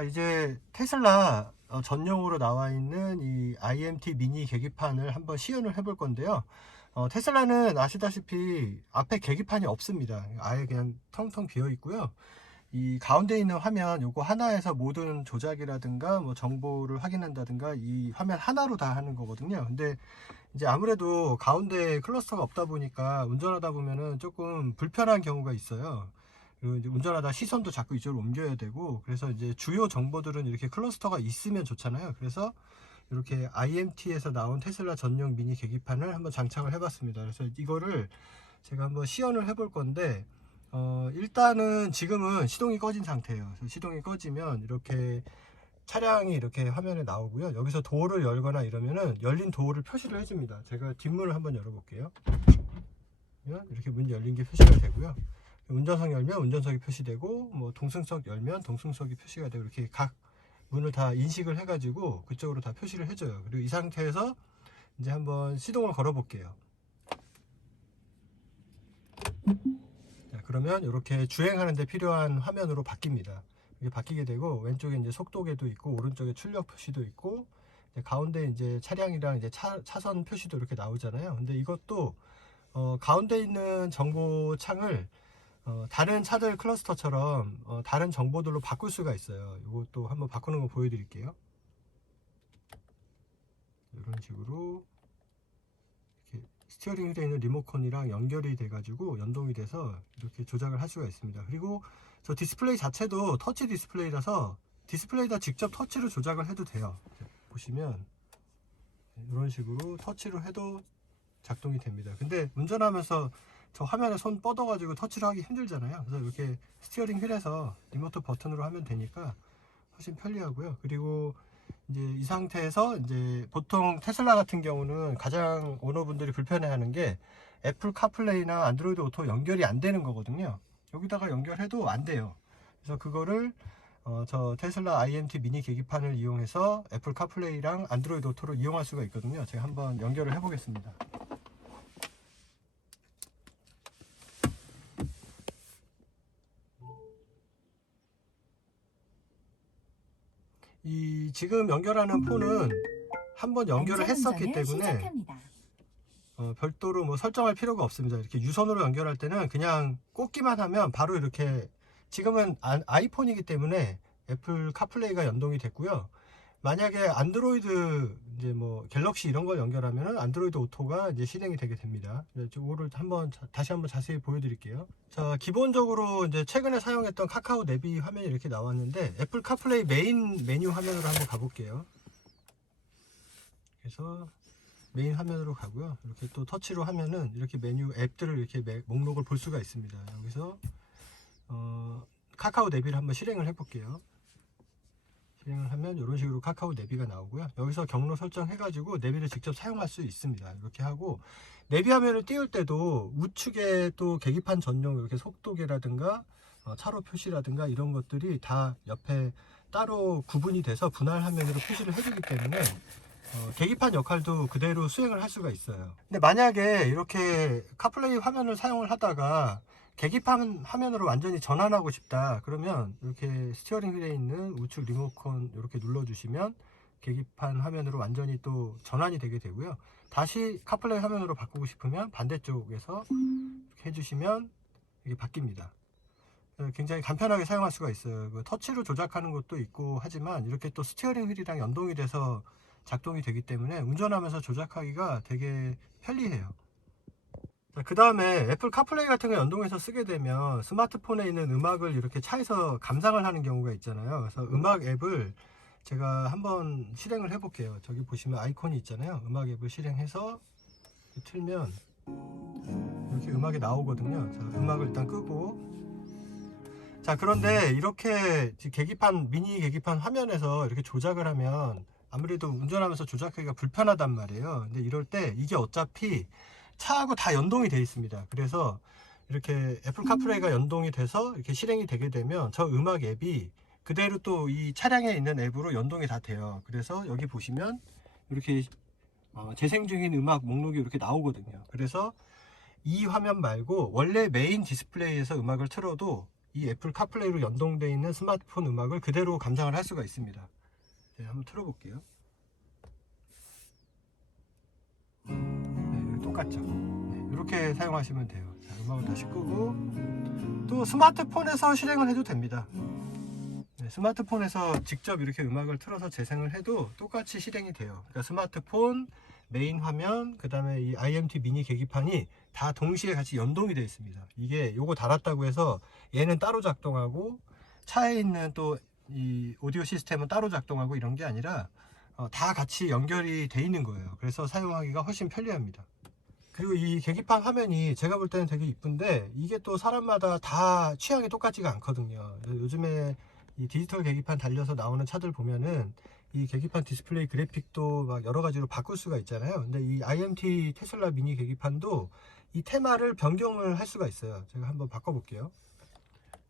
자, 이제 테슬라 전용으로 나와 있는 이 IMT 미니 계기판을 한번 시연을 해볼 건데요. 테슬라는 아시다시피 앞에 계기판이 없습니다. 아예 그냥 텅텅 비어 있고요. 이 가운데 있는 화면 요거 하나에서 모든 조작이라든가 뭐 정보를 확인한다든가 이 화면 하나로 다 하는 거거든요. 근데 이제 아무래도 가운데 클러스터가 없다 보니까 운전하다 보면은 조금 불편한 경우가 있어요. 그리고 이제 운전하다 시선도 자꾸 이쪽으로 옮겨야 되고, 그래서 이제 주요 정보들은 이렇게 클러스터가 있으면 좋잖아요. 그래서 이렇게 IMT에서 나온 테슬라 전용 미니 계기판을 한번 장착을 해봤습니다. 그래서 이거를 제가 한번 시연을 해볼 건데, 일단은 지금은 시동이 꺼진 상태예요. 그래서 시동이 꺼지면 이렇게 차량이 이렇게 화면에 나오고요. 여기서 도어를 열거나 이러면은 열린 도어를 표시를 해줍니다. 제가 뒷문을 한번 열어볼게요. 이렇게 문이 열린 게 표시가 되고요. 운전석 열면 운전석이 표시되고, 뭐 동승석 열면 동승석이 표시가 되고, 이렇게 각 문을 다 인식을 해가지고 그쪽으로 다 표시를 해줘요. 그리고 이 상태에서 이제 한번 시동을 걸어 볼게요. 자, 그러면 이렇게 주행하는데 필요한 화면으로 바뀝니다. 이게 바뀌게 되고, 왼쪽에 이제 속도계도 있고, 오른쪽에 출력 표시도 있고, 가운데 이제 차량이랑 이제 차선 표시도 이렇게 나오잖아요. 근데 이것도 가운데 있는 정보 창을 다른 차들 클러스터처럼 다른 정보들로 바꿀 수가 있어요. 이것도 한번 바꾸는 거 보여드릴게요. 이런 식으로 이렇게 스티어링 휠에 있는 리모컨이랑 연결이 돼 가지고 연동이 돼서 이렇게 조작을 할 수가 있습니다. 그리고 저 디스플레이 자체도 터치 디스플레이라서 디스플레이다 직접 터치로 조작을 해도 돼요. 보시면 이런 식으로 터치로 해도 작동이 됩니다. 근데 운전하면서 저 화면에 손 뻗어 가지고 터치를 하기 힘들잖아요. 그래서 이렇게 스티어링 휠에서 리모트 버튼으로 하면 되니까 훨씬 편리하고요. 그리고 이제 이 상태에서 이제 보통 테슬라 같은 경우는 가장 오너분들이 불편해하는 게 애플 카플레이나 안드로이드 오토 연결이 안 되는 거거든요. 여기다가 연결해도 안 돼요. 그래서 그거를 저 테슬라 IMT 미니 계기판을 이용해서 애플 카플레이랑 안드로이드 오토를 이용할 수가 있거든요. 제가 한번 연결을 해 보겠습니다. 이 지금 연결하는 폰은 한번 연결을 했었기 때문에 별도로 뭐 설정할 필요가 없습니다. 이렇게 유선으로 연결할 때는 그냥 꽂기만 하면 바로 이렇게, 지금은 아이폰이기 때문에 애플 카플레이가 연동이 됐고요. 만약에 안드로이드 이제 뭐 갤럭시 이런 걸 연결하면은 안드로이드 오토가 이제 실행이 되게 됩니다. 이거를 다시 한번 자세히 보여드릴게요. 자, 기본적으로 이제 최근에 사용했던 카카오 내비 화면이 이렇게 나왔는데, 애플 카플레이 메인 메뉴 화면으로 한번 가볼게요. 그래서 메인 화면으로 가고요. 이렇게 또 터치로 하면은 이렇게 메뉴 앱들을 이렇게 목록을 볼 수가 있습니다. 여기서 카카오 내비를 한번 실행을 해 볼게요. 실행을 하면 이런 식으로 카카오 내비가 나오고요. 여기서 경로 설정해 가지고 내비를 직접 사용할 수 있습니다. 이렇게 하고, 내비 화면을 띄울 때도 우측에 또 계기판 전용 이렇게 속도계라든가 차로 표시라든가 이런 것들이 다 옆에 따로 구분이 돼서 분할 화면으로 표시를 해주기 때문에 계기판 역할도 그대로 수행을 할 수가 있어요. 근데 만약에 이렇게 카플레이 화면을 사용을 하다가 계기판 화면으로 완전히 전환하고 싶다 그러면, 이렇게 스티어링 휠에 있는 우측 리모컨 이렇게 눌러 주시면 계기판 화면으로 완전히 또 전환이 되게 되고요. 다시 카플레이 화면으로 바꾸고 싶으면 반대쪽에서 이렇게 해주시면 이게 바뀝니다. 굉장히 간편하게 사용할 수가 있어요. 터치로 조작하는 것도 있고 하지만, 이렇게 또 스티어링 휠이랑 연동이 돼서 작동이 되기 때문에 운전하면서 조작하기가 되게 편리해요. 그 다음에 애플 카플레이 같은 거 연동해서 쓰게 되면 스마트폰에 있는 음악을 이렇게 차에서 감상을 하는 경우가 있잖아요. 그래서 음악 앱을 제가 한번 실행을 해 볼게요. 저기 보시면 아이콘이 있잖아요. 음악 앱을 실행해서 틀면 이렇게 음악이 나오거든요. 자, 음악을 일단 끄고, 자, 그런데 이렇게 미니 계기판 화면에서 이렇게 조작을 하면 아무래도 운전하면서 조작하기가 불편하단 말이에요. 근데 이럴 때 이게 어차피 차하고 다 연동이 되어 있습니다. 그래서 이렇게 애플 카플레이가 연동이 돼서 이렇게 실행이 되게 되면 저 음악 앱이 그대로 또 이 차량에 있는 앱으로 연동이 다 돼요. 그래서 여기 보시면 이렇게 재생 중인 음악 목록이 이렇게 나오거든요. 그래서 이 화면 말고 원래 메인 디스플레이에서 음악을 틀어도 이 애플 카플레이로 연동되어 있는 스마트폰 음악을 그대로 감상을 할 수가 있습니다. 네, 한번 틀어볼게요. 네, 똑같죠? 네, 이렇게 사용하시면 돼요. 자, 음악을 다시 끄고 또 스마트폰에서 실행을 해도 됩니다. 네, 스마트폰에서 직접 이렇게 음악을 틀어서 재생을 해도 똑같이 실행이 돼요. 그러니까 스마트폰, 메인 화면, 그 다음에 이 IMT 미니 계기판이 다 동시에 같이 연동이 되어 있습니다. 이게 요거 달았다고 해서 얘는 따로 작동하고 차에 있는 또 이 오디오 시스템은 따로 작동하고 이런 게 아니라 다 같이 연결이 돼 있는 거예요. 그래서 사용하기가 훨씬 편리합니다. 그리고 이 계기판 화면이 제가 볼 때는 되게 이쁜데 이게 또 사람마다 다 취향이 똑같지가 않거든요. 요즘에 이 디지털 계기판 달려서 나오는 차들 보면은 이 계기판 디스플레이 그래픽도 막 여러 가지로 바꿀 수가 있잖아요. 근데 이 IMT 테슬라 미니 계기판도 이 테마를 변경을 할 수가 있어요. 제가 한번 바꿔볼게요.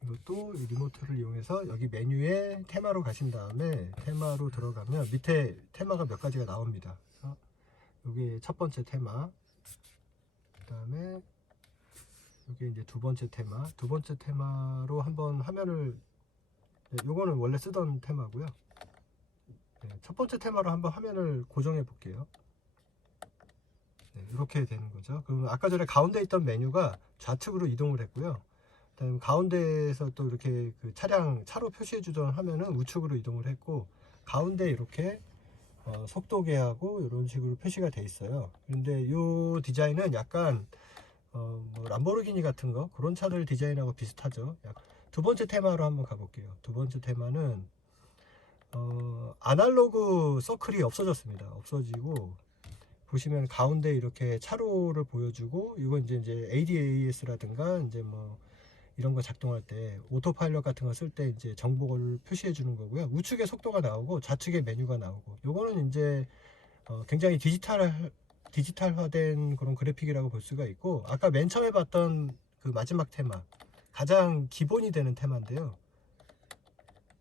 이것도 리모트를 이용해서 여기 메뉴에 테마로 가신 다음에 테마로 들어가면 밑에 테마가 몇 가지가 나옵니다. 이게 첫 번째 테마, 그 다음에 이게 이제 두 번째 테마로 한번 화면을, 네, 요거는 원래 쓰던 테마고요. 네, 첫 번째 테마로 한번 화면을 고정해 볼게요. 네, 이렇게 되는 거죠. 그럼 아까 전에 가운데 있던 메뉴가 좌측으로 이동을 했고요. 그다음 가운데에서 또 이렇게 그 차로 표시해 주던 화면은 우측으로 이동을 했고, 가운데 이렇게 속도계하고 이런 식으로 표시가 돼 있어요. 그런데 이 디자인은 약간 뭐 람보르기니 같은 거 그런 차들 디자인하고 비슷하죠. 두 번째 테마로 한번 가볼게요. 두 번째 테마는 아날로그 서클이 없어졌습니다. 없어지고 보시면 가운데 이렇게 차로를 보여주고, 이건 이제 ADAS라든가 이제 뭐 이런 거 작동할 때 오토파일럿 같은 거 쓸 때 이제 정보를 표시해 주는 거고요. 우측에 속도가 나오고 좌측에 메뉴가 나오고, 요거는 이제 굉장히 디지털화된 그런 그래픽이라고 볼 수가 있고, 아까 맨 처음에 봤던 그 마지막 테마, 가장 기본이 되는 테마인데요.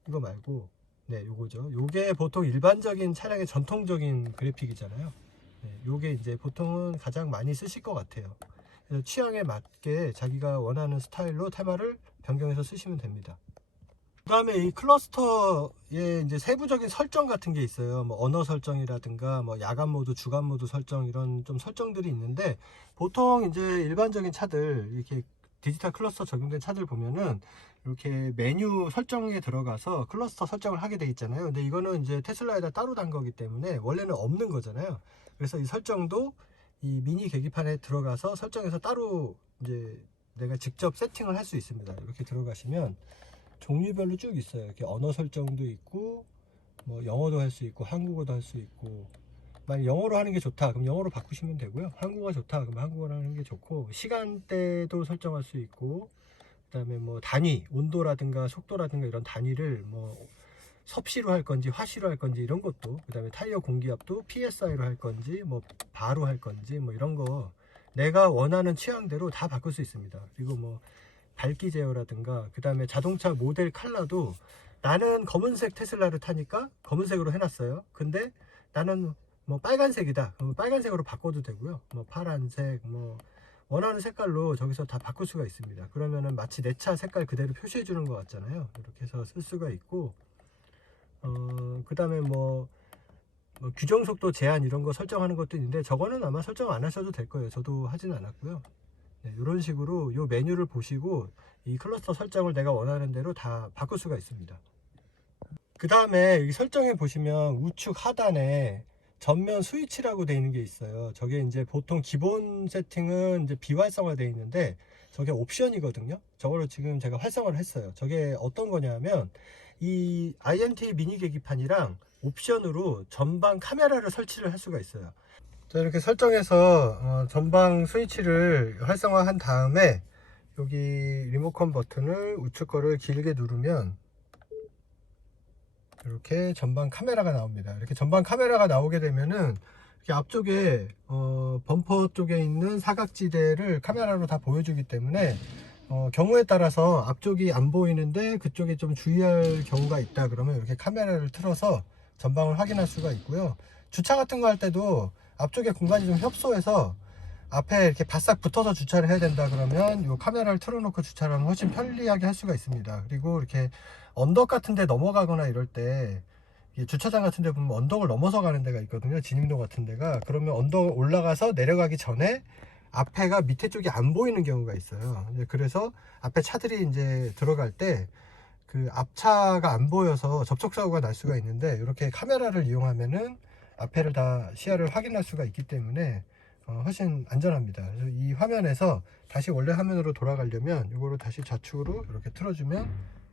이거 말고, 네, 요거죠. 요게 보통 일반적인 차량의 전통적인 그래픽이잖아요. 네, 요게 이제 보통은 가장 많이 쓰실 것 같아요. 그래서 취향에 맞게 자기가 원하는 스타일로 테마를 변경해서 쓰시면 됩니다. 그 다음에 이 클러스터에 이제 세부적인 설정 같은 게 있어요. 뭐 언어 설정이라든가 뭐 야간 모드, 주간 모드 설정, 이런 좀 설정들이 있는데, 보통 이제 일반적인 차들, 이렇게 디지털 클러스터 적용된 차들 보면은 이렇게 메뉴 설정에 들어가서 클러스터 설정을 하게 돼 있잖아요. 근데 이거는 이제 테슬라에다 따로 단 거기 때문에 원래는 없는 거잖아요. 그래서 이 설정도 이 미니 계기판에 들어가서 설정해서 따로 이제 내가 직접 세팅을 할 수 있습니다. 이렇게 들어가시면 종류별로 쭉 있어요. 이렇게 언어 설정도 있고, 뭐 영어도 할 수 있고, 한국어도 할 수 있고. 만약 영어로 하는 게 좋다 그럼 영어로 바꾸시면 되고요. 한국어가 좋다 그럼 한국어로 하는 게 좋고, 시간대도 설정할 수 있고, 그 다음에 뭐 단위, 온도라든가 속도라든가 이런 단위를 뭐 섭씨로 할 건지 화씨로 할 건지 이런 것도, 그 다음에 타이어 공기압도 PSI로 할 건지 뭐 바로 할 건지 뭐 이런 거 내가 원하는 취향대로 다 바꿀 수 있습니다. 그리고 뭐 밝기 제어라든가, 그 다음에 자동차 모델 컬러도, 나는 검은색 테슬라를 타니까 검은색으로 해놨어요. 근데 나는 뭐 빨간색이다 그럼 빨간색으로 바꿔도 되고요. 뭐 파란색, 뭐 원하는 색깔로 저기서 다 바꿀 수가 있습니다. 그러면은 마치 내 차 색깔 그대로 표시해 주는 것 같잖아요. 이렇게 해서 쓸 수가 있고, 그 다음에 뭐 규정 속도 제한 이런 거 설정하는 것도 있는데, 저거는 아마 설정 안 하셔도 될 거예요. 저도 하진 않았고요. 네, 이런 식으로 이 메뉴를 보시고 이 클러스터 설정을 내가 원하는 대로 다 바꿀 수가 있습니다. 그 다음에 여기 설정해 보시면 우측 하단에 전면 스위치라고 되어 있는 게 있어요. 저게 이제 보통 기본 세팅은 이제 비활성화 되어 있는데, 저게 옵션이거든요. 저거를 지금 제가 활성화를 했어요. 저게 어떤 거냐면 이 IMT 미니 계기판이랑 옵션으로 전방 카메라를 설치를 할 수가 있어요. 자, 이렇게 설정해서 전방 스위치를 활성화한 다음에 여기 리모컨 버튼을 우측 거를 길게 누르면 이렇게 전방 카메라가 나옵니다. 이렇게 전방 카메라가 나오게 되면은 이렇게 앞쪽에 범퍼 쪽에 있는 사각지대를 카메라로 다 보여주기 때문에 경우에 따라서 앞쪽이 안 보이는데 그쪽에 좀 주의할 경우가 있다 그러면 이렇게 카메라를 틀어서 전방을 확인할 수가 있고요. 주차 같은 거 할 때도 앞쪽에 공간이 좀 협소해서 앞에 이렇게 바싹 붙어서 주차를 해야 된다 그러면 이 카메라를 틀어놓고 주차를 하면 훨씬 편리하게 할 수가 있습니다. 그리고 이렇게 언덕 같은 데 넘어가거나 이럴 때 주차장 같은 데 보면 언덕을 넘어서 가는 데가 있거든요. 진입로 같은 데가. 그러면 언덕 올라가서 내려가기 전에 앞에가 밑에 쪽이 안 보이는 경우가 있어요. 그래서 앞에 차들이 이제 들어갈 때 그 앞차가 안 보여서 접촉사고가 날 수가 있는데, 이렇게 카메라를 이용하면은 앞에를 다 시야를 확인할 수가 있기 때문에 훨씬 안전합니다. 그래서 이 화면에서 다시 원래 화면으로 돌아가려면 이거를 다시 좌측으로 이렇게 틀어주면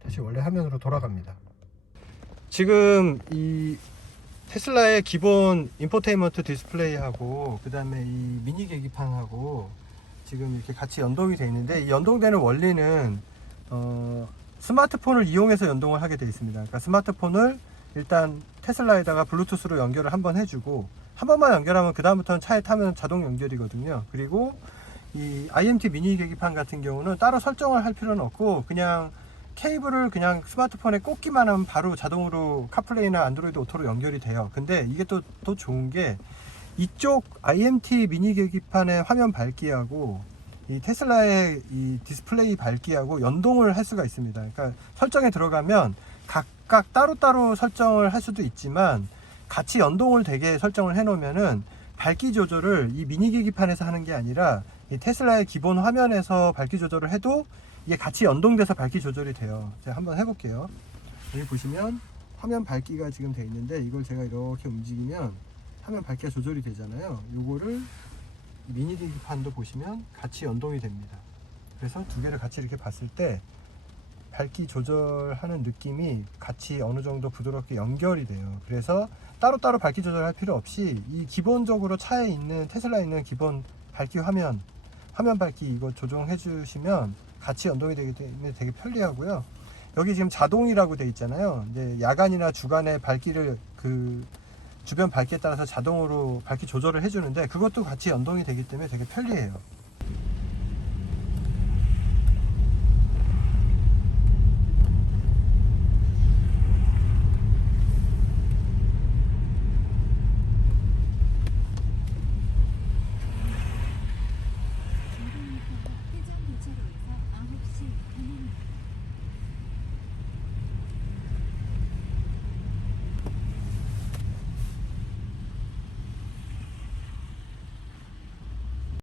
다시 원래 화면으로 돌아갑니다. 지금 이 테슬라의 기본 인포테인먼트 디스플레이하고 그 다음에 이 미니 계기판하고 지금 이렇게 같이 연동이 되어 있는데, 이 연동되는 원리는 스마트폰을 이용해서 연동을 하게 되어 있습니다. 그러니까 스마트폰을 일단 테슬라에다가 블루투스로 연결을 한번 해주고, 한 번만 연결하면 그 다음부터는 차에 타면 자동 연결이거든요. 그리고 이 IMT 미니 계기판 같은 경우는 따로 설정을 할 필요는 없고, 그냥 케이블을 그냥 스마트폰에 꽂기만 하면 바로 자동으로 카플레이나 안드로이드 오토로 연결이 돼요. 근데 이게 또 좋은 게, 이쪽 IMT 미니 계기판의 화면 밝기하고 이 테슬라의 이 디스플레이 밝기하고 연동을 할 수가 있습니다. 그러니까 설정에 들어가면 각각 따로따로 설정을 할 수도 있지만, 같이 연동을 되게 설정을 해 놓으면은 밝기 조절을 이 미니 계기판에서 하는 게 아니라 이 테슬라의 기본 화면에서 밝기 조절을 해도 이게 같이 연동돼서 밝기 조절이 돼요. 제가 한번 해볼게요. 여기 보시면 화면 밝기가 지금 돼 있는데, 이걸 제가 이렇게 움직이면 화면 밝기가 조절이 되잖아요. 요거를 미니 계기판도 보시면 같이 연동이 됩니다. 그래서 두 개를 같이 이렇게 봤을 때 밝기 조절하는 느낌이 같이 어느 정도 부드럽게 연결이 돼요. 그래서 따로따로 밝기 조절할 필요 없이 이 기본적으로 차에 있는, 테슬라에 있는 기본 밝기 화면 밝기 이거 조정해 주시면 같이 연동이 되기 때문에 되게 편리하고요. 여기 지금 자동이라고 돼 있잖아요. 이제 야간이나 주간에 밝기를 그 주변 밝기에 따라서 자동으로 밝기 조절을 해주는데, 그것도 같이 연동이 되기 때문에 되게 편리해요.